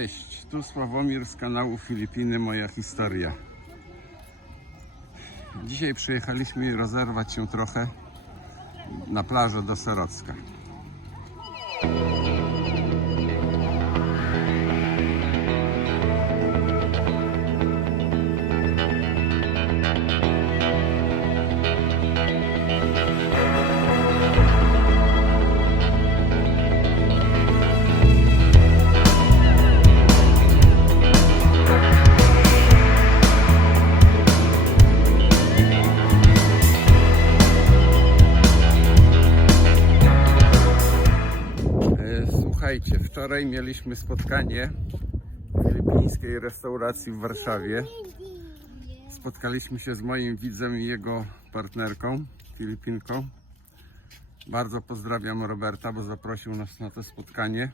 Cześć, tu Sławomir z kanału Filipiny Moja Historia. Dzisiaj przyjechaliśmy rozerwać się trochę na plażę do Serocka. Wczoraj mieliśmy spotkanie w filipińskiej restauracji w Warszawie. Spotkaliśmy się z moim widzem i jego partnerką, Filipinką. Bardzo pozdrawiam Roberta, bo zaprosił nas na to spotkanie.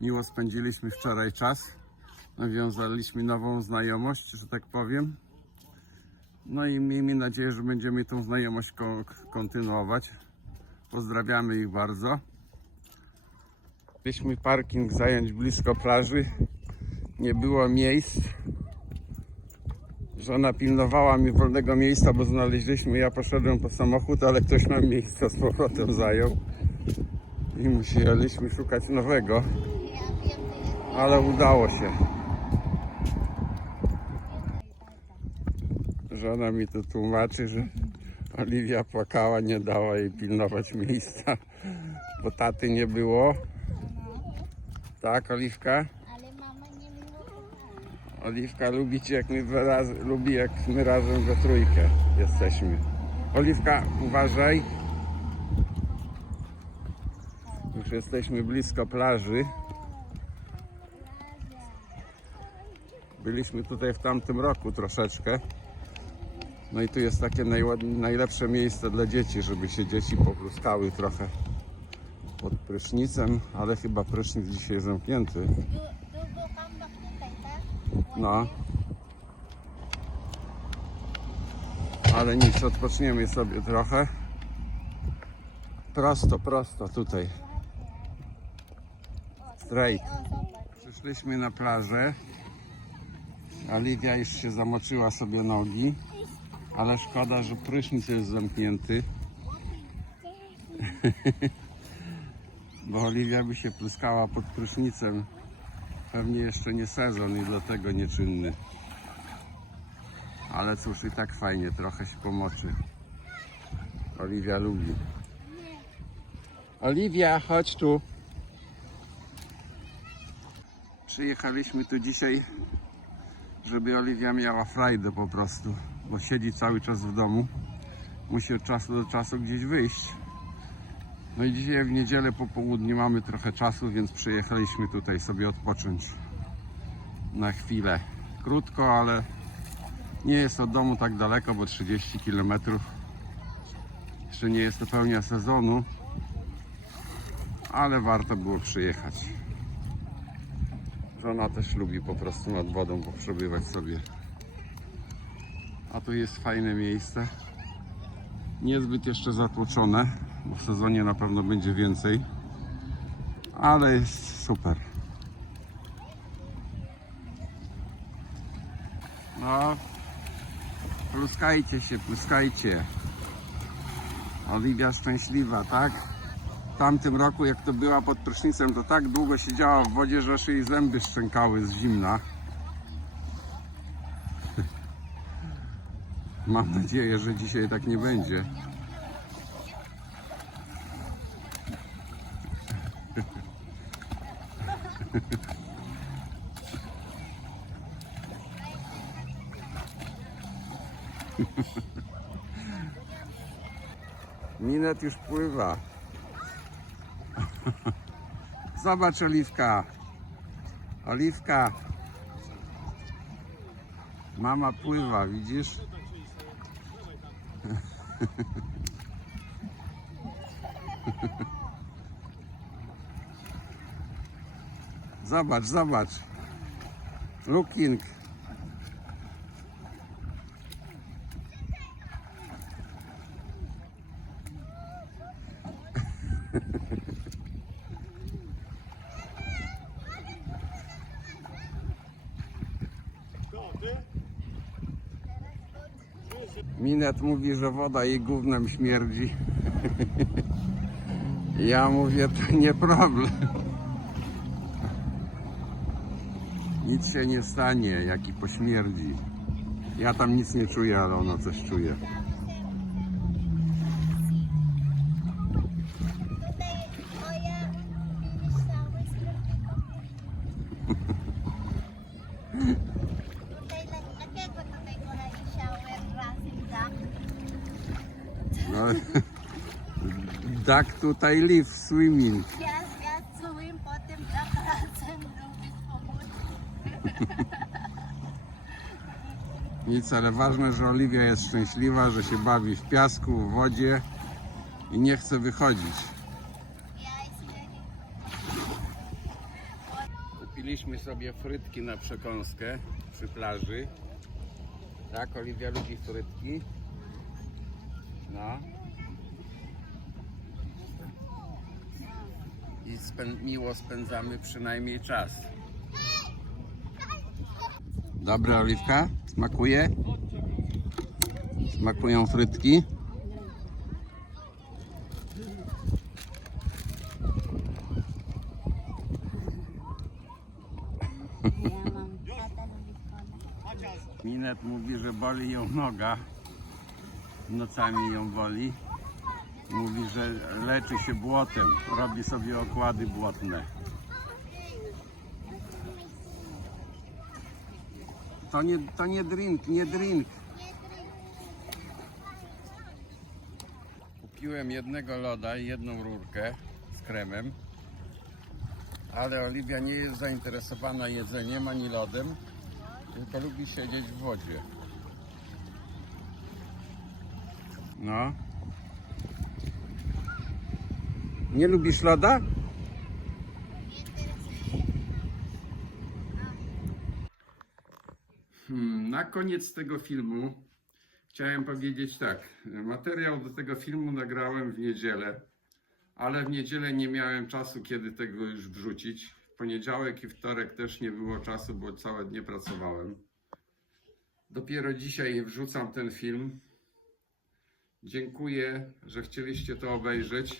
Miło spędziliśmy wczoraj czas. Nawiązaliśmy nową znajomość, że tak powiem. No i miejmy nadzieję, że będziemy tą znajomość ko- kontynuować. Pozdrawiamy ich bardzo. Chcieliśmy parking zająć blisko plaży. Nie było miejsc. Żona pilnowała mi wolnego miejsca, bo znaleźliśmy. Ja poszedłem po samochód, ale ktoś nam miejsce z powrotem zajął. I musieliśmy szukać nowego. Ale udało się. Żona mi tu tłumaczy, że Oliwia płakała, nie dała jej pilnować miejsca, bo taty nie było. Tak, Oliwka? Ale mama nie lubi. Oliwka lubi cię, jak my wyraz, lubi jak my razem we trójkę jesteśmy. Oliwka, uważaj. Już jesteśmy blisko plaży. Byliśmy tutaj w tamtym roku troszeczkę. No i tu jest takie najlepsze miejsce dla dzieci, żeby się dzieci popluskały trochę pod prysznicem, ale chyba prysznic dzisiaj zamknięty. No. Ale nic, odpoczniemy sobie trochę. Prosto, prosto tutaj. Straight. Przyszliśmy na plażę. Oliwia już się zamoczyła sobie nogi. Ale szkoda, że prysznic jest zamknięty. Bo Oliwia by się pluskała pod prysznicem. Pewnie jeszcze nie sezon i dlatego nieczynny. Ale cóż, i tak fajnie, trochę się pomoczy. Oliwia lubi. Oliwia, chodź tu. Przyjechaliśmy tu dzisiaj, żeby Oliwia miała frajdę po prostu, bo siedzi cały czas w domu. Musi od czasu do czasu gdzieś wyjść. No i dzisiaj w niedzielę po południu mamy trochę czasu, więc przyjechaliśmy tutaj sobie odpocząć na chwilę. Krótko, ale nie jest od domu tak daleko, bo 30 km. Jeszcze nie jest to pełnia sezonu, ale warto było przyjechać. Żona też lubi po prostu nad wodą poprzebywać sobie. A tu jest fajne miejsce. Niezbyt jeszcze zatłoczone, bo w sezonie na pewno będzie więcej. Ale jest super. No, pluskajcie się, pluskajcie. Oliwia szczęśliwa, tak? W tamtym roku, jak to była pod prysznicem, to tak długo siedziała w wodzie, że aż jej zęby szczękały z zimna. Mam nadzieję, że dzisiaj tak nie będzie. Minet już pływa. Zobacz, Oliwka. Oliwka. Mama pływa, widzisz? Zobacz, zobacz. Looking. Minet mówi, że woda jej gównem śmierdzi. Ja mówię, to nie problem. Nic się nie stanie, jak i pośmierdzi. Ja tam nic nie czuję, ale ona coś czuje. No, duck tutaj live swimming. Nic, ale ważne, że Oliwia jest szczęśliwa, że się bawi w piasku, w wodzie i nie chce wychodzić. Kupiliśmy sobie frytki na przekąskę przy plaży. Tak, Oliwia lubi frytki. No. I spę- miło spędzamy przynajmniej czas. Dobra, Oliwka? Smakuje? Smakują frytki? Minet mówi, że boli ją noga. Nocami ją boli. Mówi, że leczy się błotem. Robi sobie okłady błotne. To nie, to nie drink, nie drink. Kupiłem jednego loda i jedną rurkę z kremem. Ale Oliwia nie jest zainteresowana jedzeniem ani lodem tylko lubi siedzieć w wodzie. No. Nie lubisz loda? Na koniec tego filmu chciałem powiedzieć tak. Materiał do tego filmu nagrałem w niedzielę, ale w niedzielę nie miałem czasu, kiedy tego już wrzucić. W poniedziałek i wtorek też nie było czasu, bo całe dnie pracowałem. Dopiero dzisiaj wrzucam ten film. Dziękuję, że chcieliście to obejrzeć.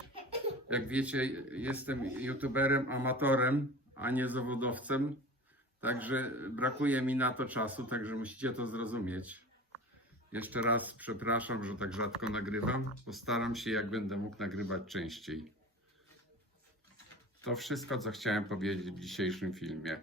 Jak wiecie, jestem youtuberem, amatorem, a nie zawodowcem. Także brakuje mi na to czasu, także musicie to zrozumieć. Jeszcze raz przepraszam, że tak rzadko nagrywam. Postaram się, jak będę mógł nagrywać częściej. To wszystko, co chciałem powiedzieć w dzisiejszym filmie.